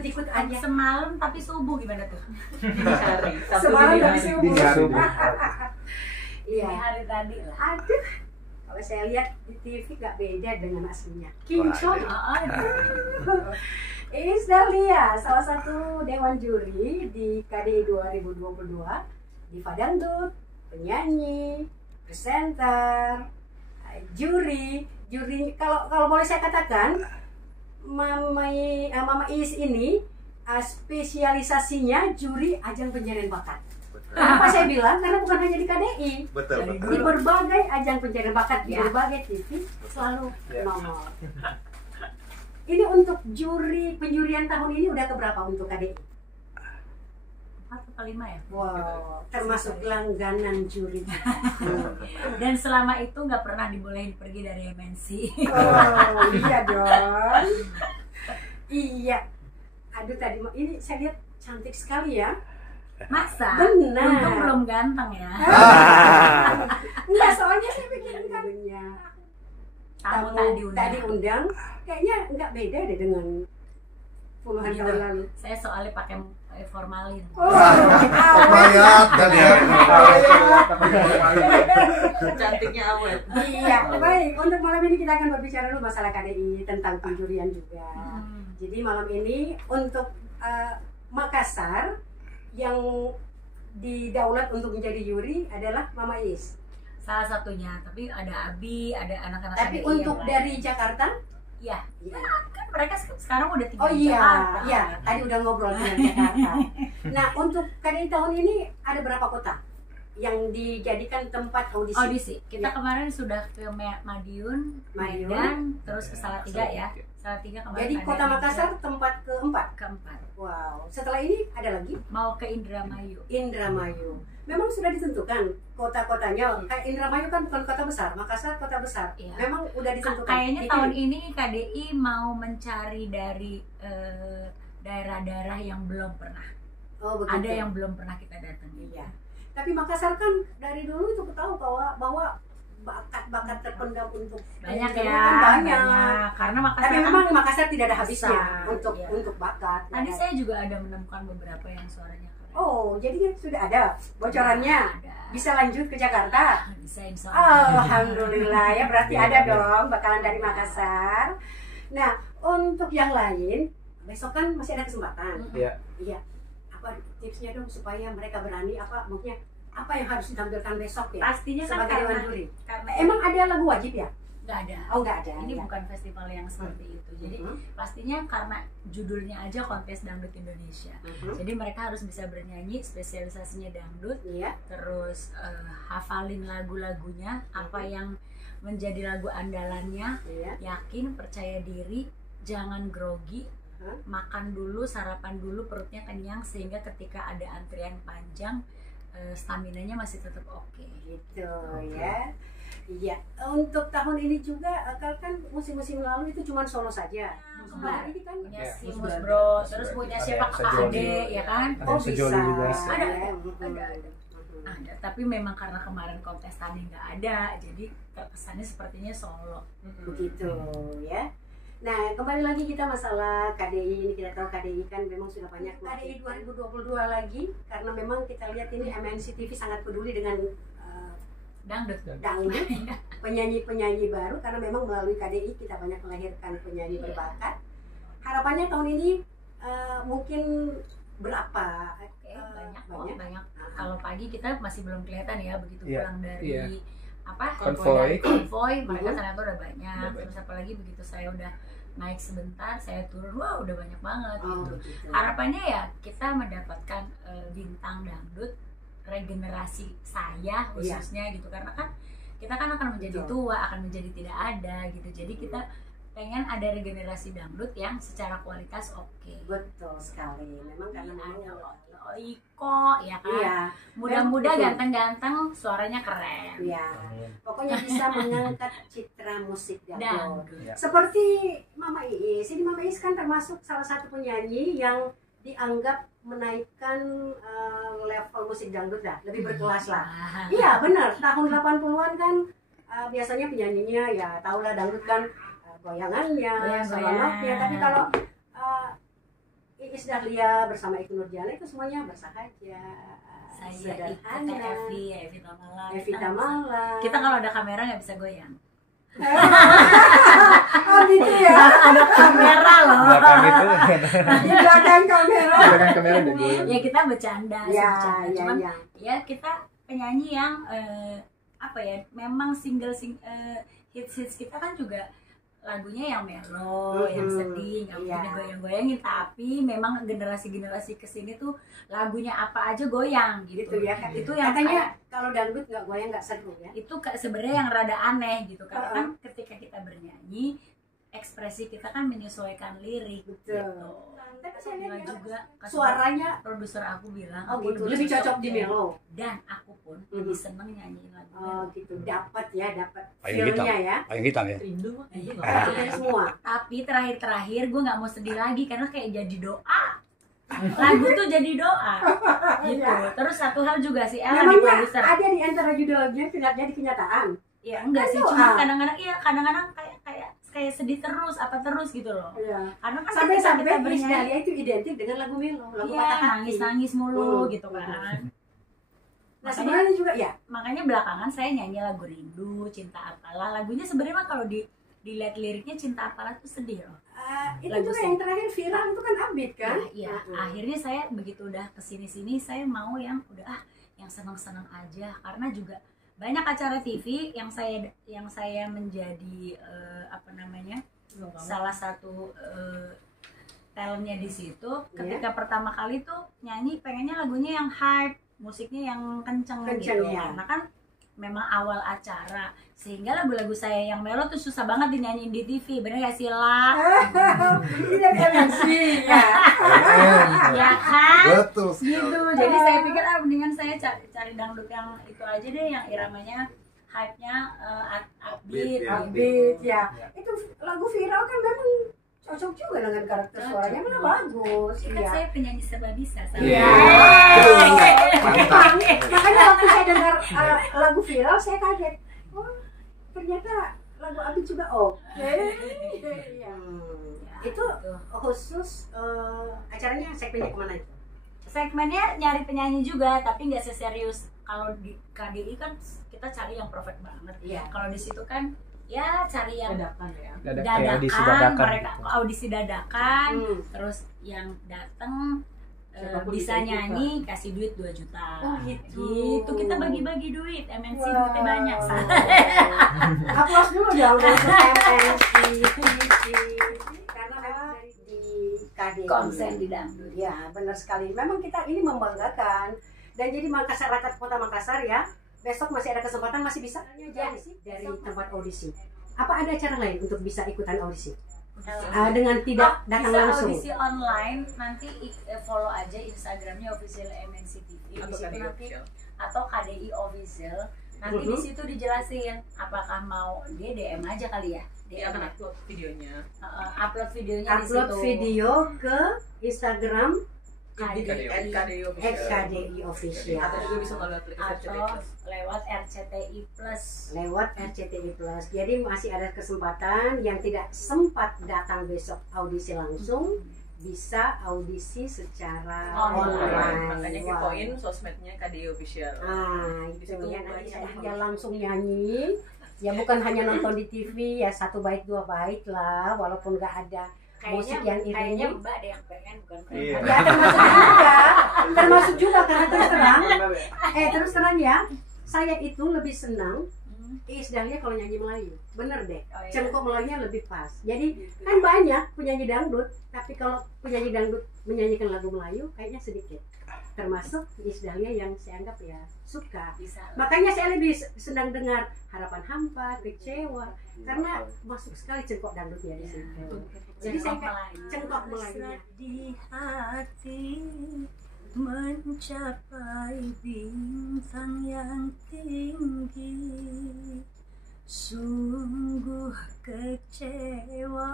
ikut aja. Semalam tapi subuh gimana tuh? Semalam tapi subuh. Iya. Hari tadi lah. Aduh, kalau saya lihat di TV gak beda dengan aslinya. Kinclong. Iis Dahlia, salah satu dewan juri di KDI 2022, diva dangdut, penyanyi, presenter, juri. Kalau boleh saya katakan, Mama Iis ini spesialisasinya juri ajang pencarian bakat. Kenapa saya bilang? Karena bukan hanya di KDI, di berbagai ajang pencarian bakat di berbagai TV selalu nomor. Ini untuk penjurian tahun ini udah keberapa untuk KDI? 4 atau 5 ya? Wow, termasuk langganan juri. Dan selama itu nggak pernah dibolehin pergi dari MNC. Oh iya dong. Iya. Aduh tadi ini saya lihat cantik sekali ya. Masa? Benar. Untung belum ganteng ya. Enggak, soalnya saya pikir kan Tamu tadi undang kayaknya nggak beda deh dengan puluhan tahun lalu. Saya soalnya pakai formalin. Oh, Mayat dan ya. Cantiknya awet. Iya, baik. Untuk malam ini kita akan berbicara dulu masalah KDI tentang penjurian juga. Jadi malam ini untuk Makassar yang didaulat untuk menjadi juri adalah Mama Iis. Salah satunya, tapi ada Abi, ada anak-anak. Tapi untuk dari Jakarta? Iya. Kan mereka sekarang udah tinggal di Jakarta. Jakarta. Oh iya, tadi udah ngobrol dengan Jakarta. Nah, untuk KDI tahun ini ada berapa kota yang dijadikan tempat audisi? Kita kemarin sudah ke Madiun, Medan, terus ke Salatiga ya. Salatiga kemarin. Jadi Kota Makassar tempat keempat. Wow. Setelah ini ada lagi? Mau ke Indramayu. Memang sudah ditentukan kota-kotanya. Indramayu kan bukan kota besar, Makassar kota besar. Iya. Memang udah ditentukan. Kayaknya tahun ini KDI mau mencari dari daerah-daerah yang belum pernah. Oh, begitu. Ada yang belum pernah kita datangi. Iya. Tapi Makassar kan dari dulu itu tahu bahwa bakat-bakat terpendam untuk banyak ya, banyak. Karena Makassar. Tapi memang Makassar tidak ada habisnya untuk iya. untuk bakat. Tadi saya juga ada menemukan beberapa yang suaranya keren. Oh, jadi sudah ada bocorannya. Ada. Bisa lanjut ke Jakarta? Bisa, insya Allah. Alhamdulillah ya, berarti ada dong bakalan dari Makassar. Nah, untuk yang lain besok kan masih ada kesempatan. Iya. Apa tipsnya dong supaya mereka berani maksudnya apa yang harus ditampilkan besok ya? Pastinya kan sebagai dewan juri. Karena emang ada lagu wajib ya? Nggak ada. Oh, nggak ada. Ini bukan festival yang seperti itu. Jadi pastinya karena judulnya aja Kontes Dangdut Indonesia. Jadi mereka harus bisa bernyanyi, spesialisasinya dangdut. Terus hafalin lagu-lagunya, apa yang menjadi lagu andalannya. Yakin, percaya diri, jangan grogi. Makan dulu, sarapan dulu, perutnya kenyang sehingga ketika ada antrian panjang staminanya masih tetap oke. Gitu ya. Iya, untuk tahun ini juga kan musim-musim lalu itu cuma solo saja. Kemarin ini kan punya Simus Bro, terus punya siapa Kak Ade ya kan? Oh bisa. Ada, tapi memang karena kemarin kontestannya nggak ada, jadi kesannya sepertinya solo. Begitu ya. Nah, kembali lagi kita masalah KDI ini, kita tahu KDI kan memang sudah banyak. KDI 2022 lagi, karena memang kita lihat ini MNC TV sangat peduli dengan dangdut, penyanyi-penyanyi baru, karena memang melalui KDI kita banyak melahirkan penyanyi berbakat. Harapannya tahun ini mungkin berapa? Banyak. Kalau pagi kita masih belum kelihatan ya, begitu pulang dari konvoy mereka ternyata udah banyak. Terus apalagi begitu saya udah naik sebentar, saya turun, wah udah banyak banget gitu. Harapannya ya kita mendapatkan bintang dangdut regenerasi saya khususnya gitu, karena kan kita kan akan menjadi tua, akan menjadi tidak ada gitu. Jadi kita pengen ada regenerasi dangdut yang secara kualitas oke. Betul sekali. Memang karena ada Iko ya kan. Iya. Muda-muda ganteng-ganteng, suaranya keren. Iya. Pokoknya bisa mengangkat citra musik dangdut. Seperti Mama Iis. Ini Mama Iis kan termasuk salah satu penyanyi yang dianggap menaikkan level musik dangdut lebih berkelas lah. Iya benar. Tahun 80-an kan biasanya penyanyinya ya tahulah dangdut kan goyangannya, selonoknya. Tapi kalau Iis Dahlia bersama Iku Nurjana itu semuanya bersahaja. Saya ikut Evi Tamala. Evi Tamala. Kita kalau ada kamera nggak bisa goyang. Oh gitu ya. Ada kamera loh. Belakang itu. Di belakang kamera. Belakang kamera ada gue. Ya kita bercanda sih, Ya, bercanda. ya, Cuman ya. ya kita penyanyi yang apa ya? Memang hits kita kan juga lagunya yang mellow, yang sedih, nggak Iya. mungkin goyang-goyangin, tapi memang generasi kesini tuh lagunya apa aja goyang gitu. Gitu ya kan. Itu yang Katanya kalau dangdut nggak goyang nggak seru ya. itu sebenarnya yang rada aneh gitu, karena kan ketika kita bernyanyi ekspresi kita kan menyesuaikan lirik. Betul. Gitu. Tapi saya lihat juga suaranya produser aku bilang oh aku gitu, lebih cocok di mellow. dan aku pun lebih seneng nyanyiin lagu Oh gitu, dapat Payung hitam. feel-nya ya. Payung hitam ya. Rindu mah. Dari semua. Tapi terakhir gue nggak mau sedih lagi karena kayak jadi doa. Lagu tuh jadi doa gitu. Terus satu hal juga sih Ella di Memangnya produser. ada di antara judulnya jadi kenyataan. Ya enggak sih, cuma kadang-kadang kayak sedih terus gitu loh. Iya. Karena kan Sampai-sampai kita Iis bernyanyi, Dahlia itu identik dengan lagu mellow, lagu iya, patah hati. nangis mulu gitu kan. Nah Makanya sebenarnya juga ya. makanya belakangan saya nyanyi lagu Rindu, Cinta Apalah. Lagunya sebenarnya mah kalau dilihat liriknya Cinta Apalah tuh sedih loh. Itu Lagu juga sedih. yang terakhir viral itu kan Abid kan? Iya, akhirnya saya begitu udah kesini saya mau yang udah yang senang-senang aja, karena juga banyak acara TV yang saya menjadi salah satu talentnya di situ. Ketika pertama kali tuh nyanyi pengennya lagunya yang hype, musiknya yang kenceng gitu ya. karena kan memang awal acara, sehingga lagu-lagu saya yang mellow tuh susah banget dinyanyiin di TV, bener gak sih lah? Ini MNC ya. Ya kan? Betul. Gitu, jadi saya pikir mendingan saya cari dangdut yang itu aja deh, yang iramanya hype-nya upbeat. Abid ya. Itu lagu viral kan memang cocok juga dengan karakter suaranya, mana bagus. Kan Iya. saya penyanyi serba bisa. Iya. Makanya waktu saya dengar lagu viral saya kaget. Oh, ternyata lagu Abid juga oke. Iya. Itu khusus acaranya segmennya kemana itu? Segmennya nyari penyanyi juga, tapi nggak seserius. Kalau di KDI kan kita cari yang perfect banget. Iya. Kalau di situ kan ya cari yang Dadakan ya. dadakan, mereka audisi dadakan, terus yang datang Siapapun bisa bisa nyanyi kasih duit 2 juta. Oh, gitu. Gitu, kita bagi-bagi duit, MNC duitnya banyak. Aplaus dulu dong untuk MNC karena memang dari di KDI Konsen di dangdut. ya benar sekali, memang kita ini membanggakan. Dan jadi masyarakat Kota Makassar ya, besok masih ada kesempatan, masih bisa jadi sih dari tempat audisi. Apa ada cara lain untuk bisa ikutan audisi? Dengan tidak datang bisa langsung. audisi online, nanti follow aja Instagramnya official MNC TV Atau di situ KDI nanti, official. atau KDI official. Nanti di situ dijelasin apakah mau dia DM aja kali ya. Dia akan upload videonya. Upload videonya di Upload situ. video ke Instagram KDI official. KDI official Atau juga bisa melalui aplikasi RCTI atau Plus. lewat RCTI Plus. lewat RCTI Plus. Jadi masih ada kesempatan yang tidak sempat datang besok audisi langsung, bisa audisi secara online. Makanya Wow. kepoin sosmednya KDI official. Itu Itu ya, nanti banyak dia langsung nyanyi. Ya bukan hanya nonton di TV ya, 1 bait 2 bait lah, walaupun nggak ada musik yang Kayaknya ini. Mbak ada yang pengen, bukan Iya. Ya termasuk juga karena terus terang ya, saya itu lebih senang Iis Dahlia kalau nyanyi Melayu, bener deh. Oh, iya. Cengkok Melayunya lebih pas. Jadi kan banyak penyanyi dangdut, tapi kalau penyanyi dangdut menyanyikan lagu Melayu kayaknya sedikit. Termasuk Iis Dahlia yang saya anggap ya suka. bisa. Makanya saya lebih senang dengar Harapan Hampa, Kecewa, karena masuk sekali cengkok dangdutnya di situ. Jadi saya cengkok Melayunya. Di hati mencapai bintang yang tinggi, sungguh kecewa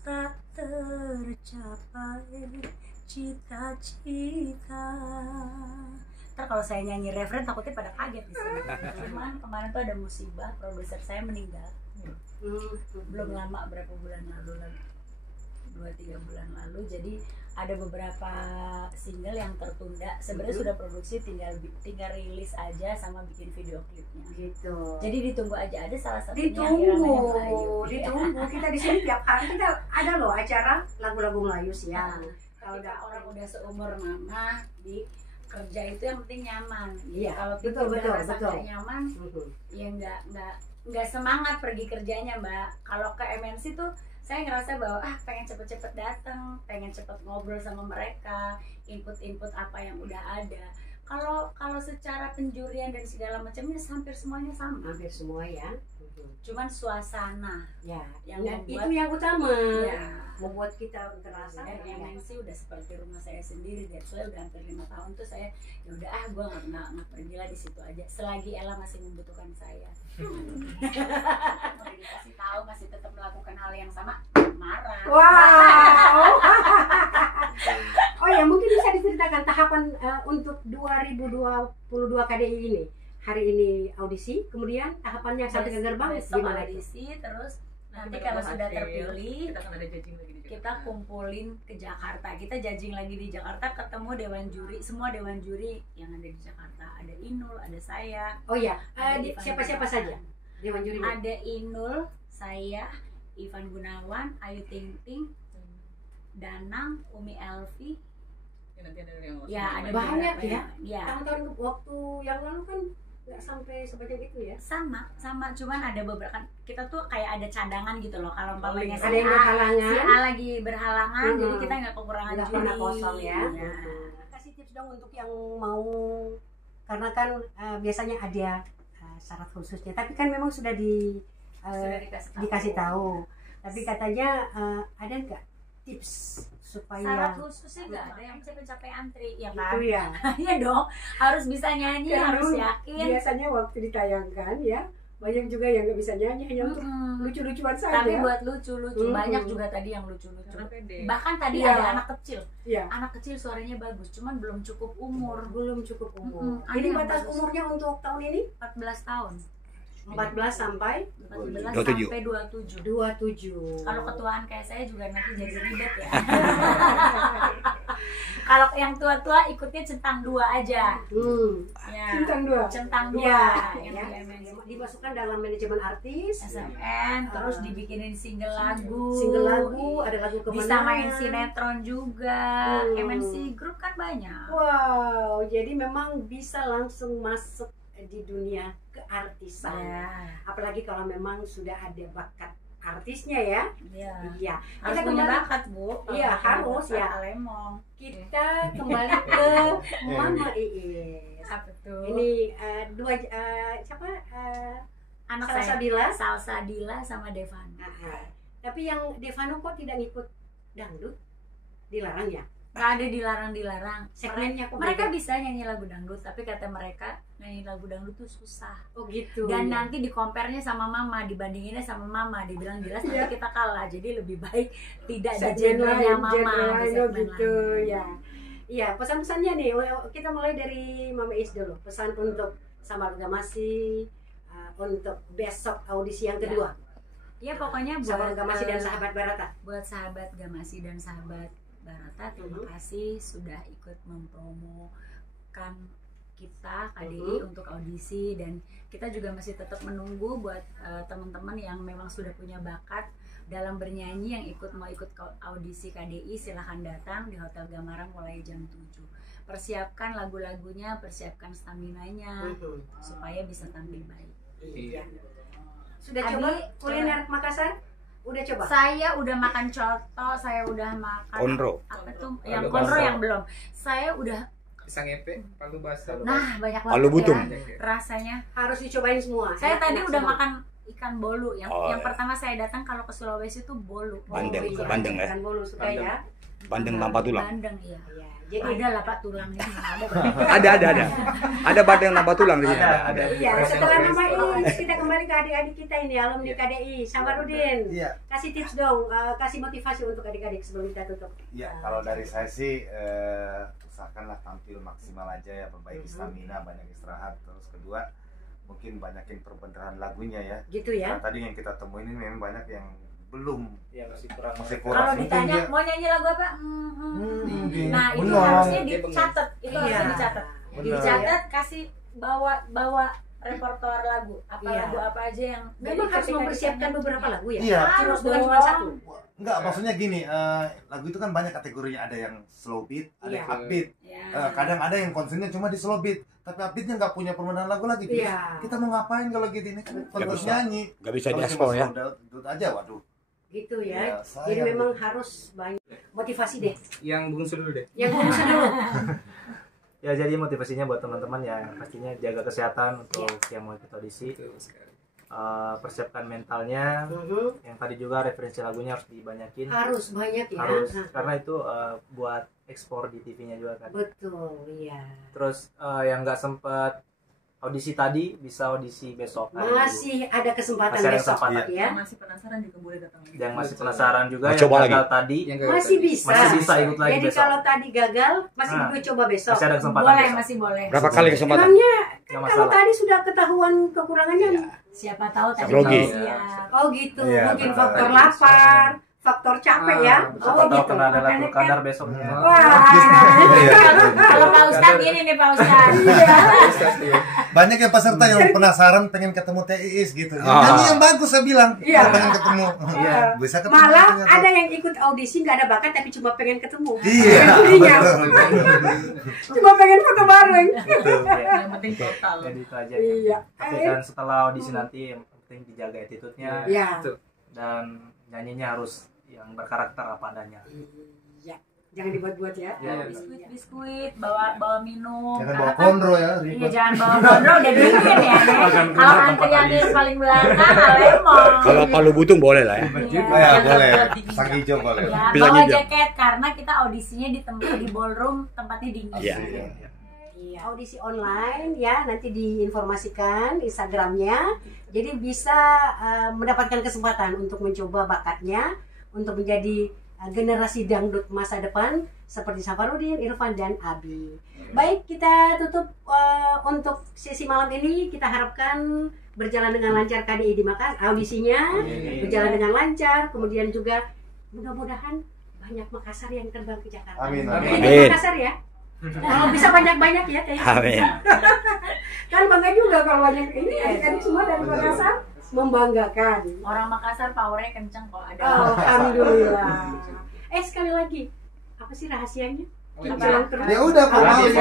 tak tercapai cita-cita. Ntar kalau saya nyanyi referen takutnya pada kaget di sini. Cuman kemarin tuh ada musibah, produser saya meninggal. Belum lama, berapa bulan lalu lagi. 2-3 bulan lalu. Jadi ada beberapa single yang tertunda. Sebenarnya sudah produksi, tinggal rilis aja sama bikin video klipnya. Gitu. Jadi ditunggu aja, ada salah satunya Irama Melayu. Ditunggu. Kita di sini tiap hari kita ada loh acara lagu-lagu Melayu siang. Kalau orang udah seumur mama di kerja itu yang penting nyaman. Iya. Kalau kita rasa nggak nyaman, ya nggak semangat pergi kerjanya, Mbak. Kalau ke MNC tuh saya ngerasa bahwa pengen cepet-cepet datang, pengen cepet ngobrol sama mereka, input apa yang udah ada. Kalau secara penjurian dan segala macamnya hampir semuanya sama. Hampir semua ya. Cuman suasana ya yang membuat, itu yang utama. Ya, membuat kita ngerasa dan MNC udah seperti rumah saya sendiri. Dan saya udah hampir 5 tahun tuh saya ya udah gue nggak pergi lah di situ aja. Selagi Ella masih membutuhkan saya. Mau dikasih tahu masih tetap melakukan hal yang sama, marah. Wow. Oh ya, mungkin bisa diceritakan tahapan untuk 2022 KDI ini. Hari ini audisi, kemudian tahapannya sampai ke gerbang gimana? Audisi, terus nanti kalau sudah terpilih kita akan ada judging lagi di Jakarta. Kita kumpulin ke Jakarta, kita judging lagi di Jakarta, ketemu dewan juri, semua dewan juri yang ada di Jakarta. Ada Inul, ada saya. Oh ya, siapa-siapa saja dewan juri? Ada Inul, saya, Ivan Gunawan, Ayu Ting Ting, Danang, Umi Elvi. Ya, nanti ada yang ada banyak ya. Ya. Tahun-tahun waktu yang lalu kan nggak sampai sebanyak itu ya. Sama, cuman ada beberapa kan kita tuh kayak ada cadangan gitu loh. Kalau umpamanya ada yang berhalangan, si A lagi berhalangan, jadi kita nggak kekurangan juri. Pernah kosong ya. Kasih tips dong untuk yang mau, karena kan biasanya ada syarat khususnya, tapi kan memang sudah dikasih tahu. Tapi katanya ada nggak tips supaya syarat khususnya nggak ada yang capek-capek antri ya kan? Itu ya. Iya dong, harus bisa nyanyi, harus yakin. Biasanya waktu ditayangkan ya banyak juga yang nggak bisa nyanyi, hanya untuk lucu-lucuan saja. Tapi buat lucu-lucu banyak juga tadi yang lucu-lucu. Bahkan tadi ada anak kecil. Anak kecil suaranya bagus, cuman belum cukup umur. Ini batas umurnya untuk tahun ini 14 tahun. 14 sampai 27. Kalau ketuaan kayak saya juga nanti jadi ribet ya. Kalau yang tua-tua ikutnya centang 2 aja. Ya. Centang 2. Yang dimasukkan dalam manajemen artis, SMN, terus dibikinin single lagu, ada lagu kemenangan. Bisa main sinetron juga. MNC Group kan banyak. Wow, jadi memang bisa langsung masuk di dunia keartisan. Apalagi kalau memang sudah ada bakat artisnya ya. Iya. Harus punya bakat, Bu. Iya, harus ya. Lemong. Kita kembali ke Mama Iis. Apa tuh? Ini siapa? Anak Salsabila sama Devano. Tapi yang Devano kok tidak ngikut dangdut? Dilarang ya? Gak ada dilarang. Segmennya kok mereka bisa nyanyi lagu dangdut, tapi kata mereka nyanyi lagu dangdut tuh susah. Oh gitu. Dan nanti di-compare-nya sama mama, dibandinginnya sama mama, dibilang jelas nanti kita kalah. Jadi lebih baik tidak ada genrenya mama gitu ya. Iya, pesan-pesannya nih, kita mulai dari Mama Is dulu. Pesan untuk Sahabat Gamasi, untuk besok audisi yang kedua. Iya, pokoknya buat Sahabat Gamasi dan Sahabat Barata. Buat Sahabat Gamasi dan Sahabat Barata, terima kasih sudah ikut mempromokan kita KDI untuk audisi, dan kita juga masih tetap menunggu buat teman-teman yang memang sudah punya bakat dalam bernyanyi yang mau ikut audisi KDI, silahkan datang di Hotel Gamarang mulai jam 7. Persiapkan lagu-lagunya, persiapkan staminanya supaya bisa tampil baik. Iya. Sudah coba kuliner Makassar? Udah coba? Saya udah makan coto, saya udah makan konro. Apa tuh? Yang konro yang belum. Saya udah pisang epe, palu basah. Nah, banyak banget palu butung. Ya. Rasanya harus dicobain semua. Saya tadi udah makan ikan bolu yang pertama saya datang kalau ke Sulawesi itu bolu. Bandeng ya. Ikan bolu suka ya. Bandeng tanpa tulang. Bandeng iya. Jadi ada lah Pak tulangnya ada. Ada bandeng tanpa tulang di sini. Ada. Iya, setelah Mama Is kita kembali ke adik-adik kita ini alumni KDI. Sabarudin. Kasih tips dong, kasih motivasi untuk adik-adik sebelum kita tutup. Iya, kalau dari saya sih usahakanlah tampil maksimal aja ya, perbaiki stamina, banyak istirahat. Terus kedua, mungkin banyakin perbenaran lagunya ya. Gitu ya. Nah, tadi yang kita temuin ini memang banyak yang belum. Ya masih kurang. Kalau ditanya mau nyanyi lagu apa? Nah, itu benar. harusnya dicatat. Itu Iya. harusnya dicatat. Benar. Dicatat, kasih bawa repertoar lagu. Apa Iya. lagu apa aja yang Memang harus ketika mempersiapkan ditanya, beberapa lagu ya. Iya. Harus bukan cuma dong. satu. Enggak, maksudnya gini, lagu itu kan banyak kategorinya, ada yang slow beat, ada yang Iya. upbeat. Ya. Kadang ada yang konsennya cuma di slow beat, tapi upbeatnya nggak punya permainan lagu lagi. Iya. Kita mau ngapain kalau gitu ini kan fokus bisa. nyanyi. Nggak bisa Kalau diekspor cuma ya. slow down aja, waduh. Gitu ya. Ya, Jadi sayang. memang harus banyak motivasi deh. Yang bungsu dulu deh. Yang bungsu dulu. Ya jadi motivasinya buat teman-teman ya pastinya jaga kesehatan untuk yang mau ikut audisi. Persiapkan mentalnya. Yang tadi juga referensi lagunya harus dibanyakin. Harus banyak ya. Harus karena itu buat ekspor di TV-nya juga kan. Betul, iya. Terus yang nggak sempet audisi tadi bisa audisi besok hari Masih ada kesempatan Masih ada besok kesempatan. ya. Yang masih penasaran juga boleh datang lagi. yang masih penasaran juga Mau yang coba gagal tadi Masih bisa. masih bisa ikut lagi Jadi besok. kalau tadi gagal, masih Nah, bisa coba besok. Masih ada kesempatan Boleh, besok. masih boleh. Berapa kali kesempatan? Emangnya Nggak kan masalah. kalau tadi sudah ketahuan kekurangannya. Siapa tahu tadi Grogi. belum siap. Oh gitu, Iya, mungkin benar. faktor lapar, faktor capek ya. Siapa Oh tahu gitu. kena ada Makanya latur kan- kadar besok. Wah. Kalau Pak Ustadz gini nih Pak Ustadz. Banyak yang peserta yang penasaran pengen ketemu Teh Iis gitu. Ah. Nyanyi yang bagus saya bilang. Iya. Pengen ketemu. Iya. Bisa ketemu. Malah ternyata. ada yang ikut audisi nggak ada bakat tapi cuma pengen ketemu. Iya. Jadinya. betul. Cuma pengen foto bareng. Betul, ya. Yang penting total. Jadi itu aja. Iya. Tapi kan setelah audisi nanti yang penting dijaga attitude-nya Iya. dan nyanyinya harus yang berkarakter apa adanya. Iya. Jangan dibuat-buat ya. Iya. Biskuit, bawa minum. Jangan Karena bawa kan- kondro ya. Iya, ribet. jangan bawa kondro udah dingin ya. Nek. Jangan Kalau kondro antriannya tempat paling belakang, lemon. Kalau palu butung boleh lah ya. Iya. Oh ya boleh. Sang hijau boleh. Ya, Bisa bawa hijau. jaket karena kita audisinya di tempat di ballroom, tempatnya dingin. Iya. Iya, audisi online ya, nanti diinformasikan Instagramnya. Jadi bisa mendapatkan kesempatan untuk mencoba bakatnya untuk menjadi generasi dangdut masa depan seperti Safarudin, Irfan dan Abi. Baik, kita tutup untuk sesi malam ini. Kita harapkan berjalan dengan lancar KDI di Makassar, audisinya berjalan dengan lancar. Kemudian juga mudah-mudahan banyak Makassar yang terbang ke Jakarta. Amin. Jadi Amin. Makassar ya. Kalau bisa banyak-banyak ya kayak Amin. kan bangga juga kalau banyak ini adik-adik semua dari Makassar membanggakan. Orang Makassar powernya kenceng kok ada. Alhamdulillah. Sekali lagi, apa sih rahasianya? Jalan terus. Ya udah formalin.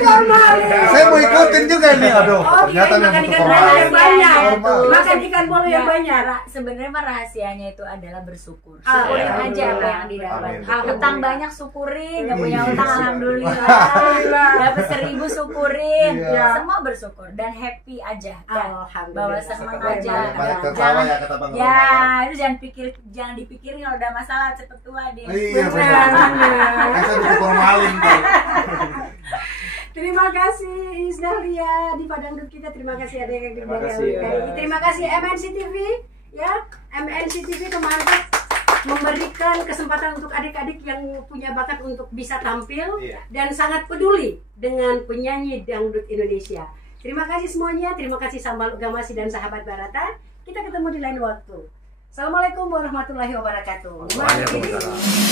Formalin. Saya mau ikutin juga nih. Aduh, ternyata makan memang ikan bolu yang banyak. Formal. Makan ikan bolu yang banyak. Sebenarnya mah rahasianya itu adalah bersyukur. Ah, Syukurin iya. aja apa yang didapat. Amin. Utang banyak syukurin, nggak punya Iya. utang alhamdulillah. Dapat 1000 syukurin. Iya. Semua bersyukur dan happy aja. Dan Alhamdulillah. bawa senang aja. Banyak tertawa ya kata Bang Roma. Ya, itu jangan dipikirin kalau udah masalah cepet tua deh. Iya Benar. benar. Saya udah formalin tuh. Terima kasih Isdahlia di Padangdut kita. Terima kasih ada yang Terima dari kasih, LKI. Terima kasih MNC TV ya. MNC TV Temantet memberikan kesempatan untuk adik-adik yang punya bakat untuk bisa tampil Iya. dan sangat peduli dengan penyanyi dangdut Indonesia. Terima kasih semuanya. Terima kasih Sambal Ugamasi dan sahabat Barata. Kita ketemu di lain waktu. Assalamualaikum warahmatullahi wabarakatuh. Waalaikumsalam.